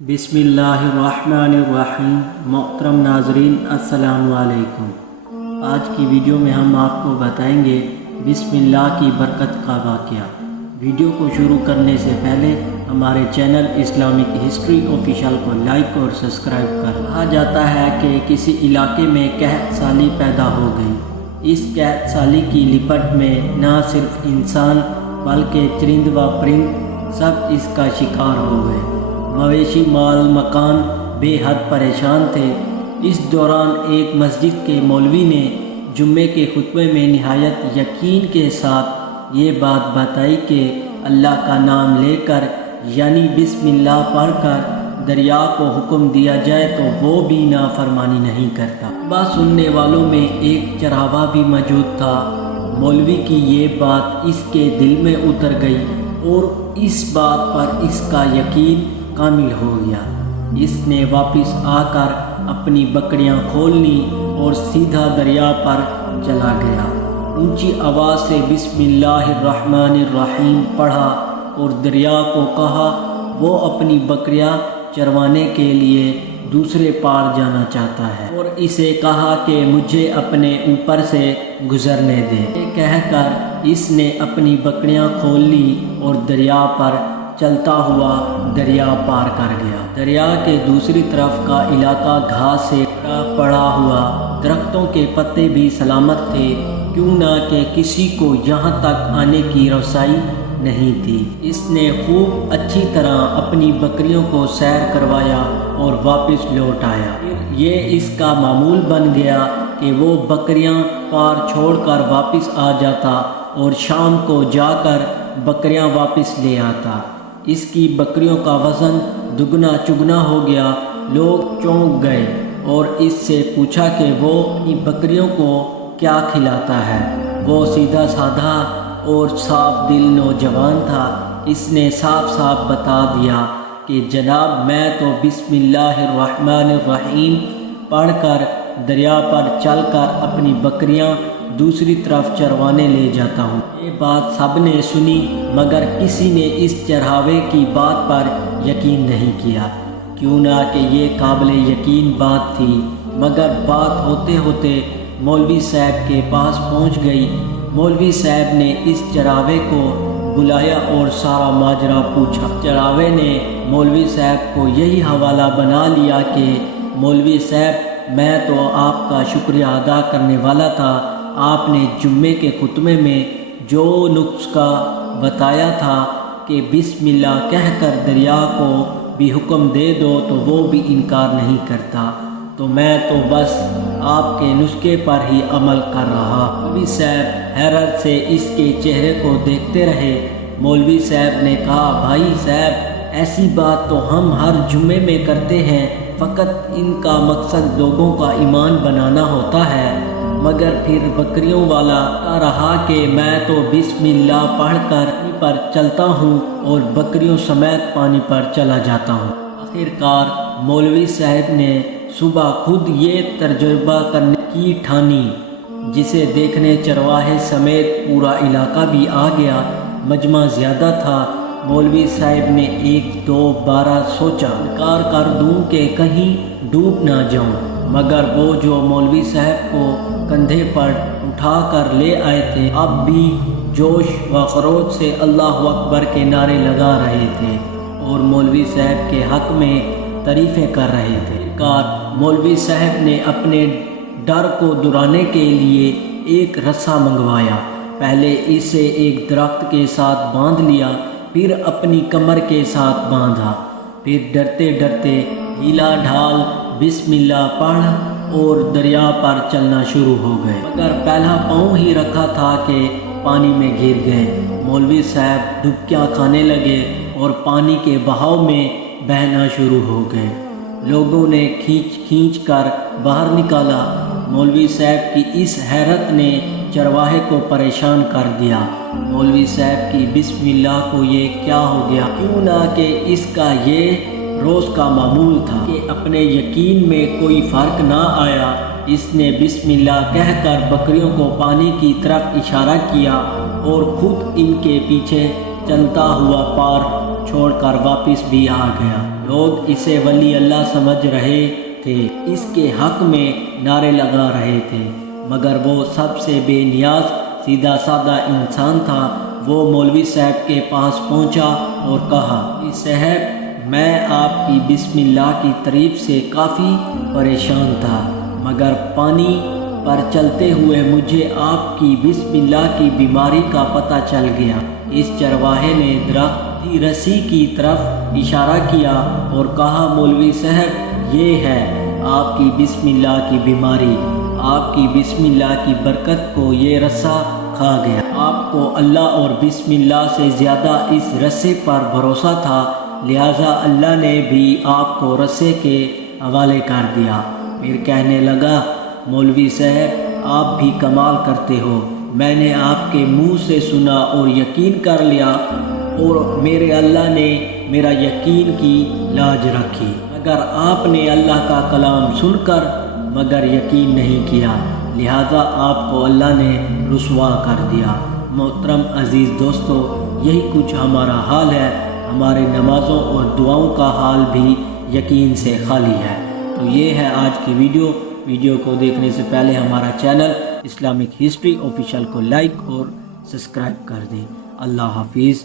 बिस्मिल्लाहिर्रहमानिर्रहीम। मोहतरम नाजरीन अस्सलामु अलैकुम। आज की वीडियो में हम आपको बताएंगे बिस्मिल्लाह की बरकत का वाक़या। वीडियो को शुरू करने से पहले हमारे चैनल इस्लामिक हिस्ट्री ऑफिशियल को लाइक और सब्सक्राइब कर। कहा जाता है कि किसी इलाके में कहत साली पैदा हो गई। इस कहत साली की लिपट में न सिर्फ इंसान बल्कि चरिंद व परिंद सब इसका शिकार हो गए। मवेशी माल मकान बेहद परेशान थे। इस दौरान एक मस्जिद के मौलवी ने जुम्मे के खुतबे में निहायत यकीन के साथ ये बात बताई कि अल्लाह का नाम लेकर यानी बिस्मिल्लाह पढ़कर दरिया को हुक्म दिया जाए तो वो भी नाफरमानी नहीं करता। बात सुनने वालों में एक चरावा भी मौजूद था। मौलवी की ये बात इसके दिल में उतर गई और इस बात पर इसका यकीन कामिल हो गया। इसने वापस आकर अपनी बकरियां खोल ली और सीधा दरिया पर चला गया। ऊंची आवाज़ से बिस्मिल्लाहिर्रहमानिर्रहीम पढ़ा और दरिया को कहा वो अपनी बकरियां चरवाने के लिए दूसरे पार जाना चाहता है और इसे कहा कि मुझे अपने ऊपर से गुजरने दे। कहकर इसने अपनी बकरियां खोल ली और दरिया पर चलता हुआ दरिया पार कर गया। दरिया के दूसरी तरफ का इलाका घास से पड़ा हुआ, दरख्तों के पत्ते भी सलामत थे, क्यों ना कि किसी को यहाँ तक आने की रसाई नहीं थी। इसने खूब अच्छी तरह अपनी बकरियों को सैर करवाया और वापस लौट आया। फिर ये इसका मामूल बन गया कि वो बकरियां पार छोड़कर वापस आ जाता और शाम को जाकर बकरियां वापस ले आता। इसकी बकरियों का वज़न दुगना चुगना हो गया। लोग चौंक गए और इससे पूछा कि वो अपनी बकरियों को क्या खिलाता है। वो सीधा साधा और साफ दिल नौजवान था। इसने साफ साफ बता दिया कि जनाब मैं तो बिस्मिल्लाहिर्रहमानिर्रहीम पढ़कर दरिया पर चलकर अपनी बकरियां दूसरी तरफ चरवाने ले जाता हूँ। ये बात सब ने सुनी मगर किसी ने इस चढ़ावे की बात पर यकीन नहीं किया, क्यों ना कि ये काबिल यकीन बात थी। मगर बात होते होते मौलवी साहब के पास पहुँच गई। मौलवी साहब ने इस चढ़ावे को बुलाया और सारा माजरा पूछा। चढ़ावे ने मौलवी साहब को यही हवाला बना लिया कि मौलवी साहब मैं तो आपका शुक्रिया अदा करने वाला था। आपने जुम्मे के खुतबे में जो नुस्खा बताया था कि बिस्मिल्लाह कहकर दरिया को भी हुक्म दे दो तो वो भी इनकार नहीं करता, तो मैं तो बस आपके नुस्खे पर ही अमल कर रहा। मौलवी साहब हैरत से इसके चेहरे को देखते रहे। मौलवी साहब ने कहा भाई साहब ऐसी बात तो हम हर जुम्मे में करते हैं, फ़कत इनका मकसद लोगों का ईमान बनाना होता है। मगर फिर बकरियों वाला रहा कि मैं तो बिस्मिल्लाह पढ़कर पानी पर चलता हूँ और बकरियों समेत पानी पर चला जाता हूँ। आखिरकार मौलवी साहब ने सुबह खुद ये तजुर्बा करने की ठानी, जिसे देखने चरवाहे समेत पूरा इलाका भी आ गया। मजमा ज़्यादा था। मौलवी साहब ने 1-2 सोचा इनकार कर दूँ कि कहीं डूब ना जाऊँ, मगर वो जो मौलवी साहब को कंधे पर उठा कर ले आए थे अब भी जोश व खरोश से अल्लाह अकबर के नारे लगा रहे थे और मौलवी साहब के हक़ में तारीफ़ें कर रहे थे। मौलवी साहब ने अपने डर को दुराने के लिए एक रस्सा मंगवाया। पहले इसे एक दरख्त के साथ बांध लिया, फिर अपनी कमर के साथ बांधा। फिर डरते डरते ढीला ढाल बिस्मिल्लाह पढ़ और दरिया पर चलना शुरू हो गए। मगर पहला पाँव ही रखा था कि पानी में गिर गए। मौलवी साहब डुबकियाँ खाने लगे और पानी के बहाव में बहना शुरू हो गए। लोगों ने खींच कर बाहर निकाला। मौलवी साहब की इस हैरत ने चरवाहे को परेशान कर दिया। मौलवी साहब की बिस्मिल्लाह को ये क्या हो गया, क्यों ना कि इसका ये रोज़ का मामूल था कि अपने यकीन में कोई फ़र्क ना आया। इसने बिस्मिल्लाह कहकर बकरियों को पानी की तरफ इशारा किया और खुद इनके पीछे चलता हुआ पार छोड़कर वापस भी आ गया। لوگ اسے ولی اللہ سمجھ رہے تھے، اس کے حق میں نعرے لگا رہے تھے، مگر وہ سب سے بے نیاز سیدھا سادہ انسان تھا۔ وہ مولوی صاحب کے پاس پہنچا اور کہا، مولوی صاحب میں آپ کی بسم اللہ کی تعریف سے کافی پریشان تھا، مگر پانی پر چلتے ہوئے مجھے آپ کی بسم اللہ کی بیماری کا پتہ چل گیا۔ اس چرواہے نے درخت کی رسی کی طرف اشارہ کیا اور کہا، مولوی صاحب یہ ہے آپ کی بسم اللہ کی بیماری، آپ کی بسم اللہ کی برکت کو یہ رسا کھا گیا۔ آپ کو اللہ اور بسم اللہ سے زیادہ اس رسے پر بھروسہ تھا، لہٰذا اللہ نے بھی آپ کو رسے کے حوالے کر دیا۔ پھر کہنے لگا، مولوی صاحب آپ بھی کمال کرتے ہو، میں نے آپ کے منہ سے سنا اور یقین کر لیا، اور میرے اللہ نے میرا یقین کی لاج رکھی، اگر آپ نے اللہ کا کلام سن کر مگر یقین نہیں کیا، لہذا آپ کو اللہ نے رسوا کر دیا۔ محترم عزیز دوستو، یہی کچھ ہمارا حال ہے، ہمارے نمازوں اور دعاؤں کا حال بھی یقین سے خالی ہے۔ تو یہ ہے آج کی ویڈیو کو دیکھنے سے پہلے ہمارا چینل اسلامک ہسٹری آفیشیل کو لائک اور سبسکرائب کر دیں۔ اللہ حافظ۔